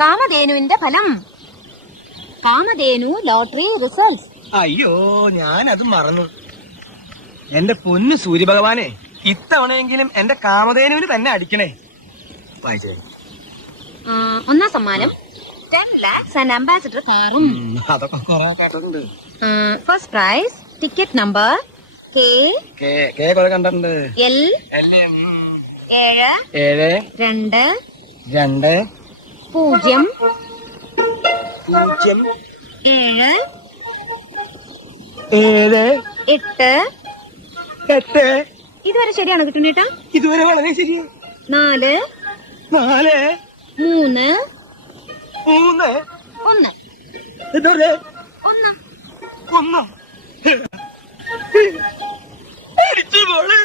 കാമധേനുവിന്റെ ഫലം. Kamadhenu lottery results. അയ്യോ, ഞാനത് മറന്നു. എന്റെ പൊന്നു സൂര്യഭഗവാനെ, ഇത്തവണയെങ്കിലും എന്റെ കാമധേനുവിന് തന്നെ അടിക്കണേ. വായിച്ചേ. ഒന്നാം സമ്മാനം 10 lakhs and ambassador കാറും. അതൊക്കെ കേട്ടിട്ടുണ്ട്. ഫസ്റ്റ് പ്രൈസ് ടിക്കറ്റ് നമ്പർ കുറെ കണ്ടിട്ടുണ്ട്. L 7 2 2 0 0 7 7 8 8. ഇതുവരെ ശരിയാണോ കിട്ടുന്നേട്ടാ? ഇതുവരെ വളരെ ശരി. 4 4 3 3 1 ഇതോടെ 1 1 അടിച്ചു മോളെ.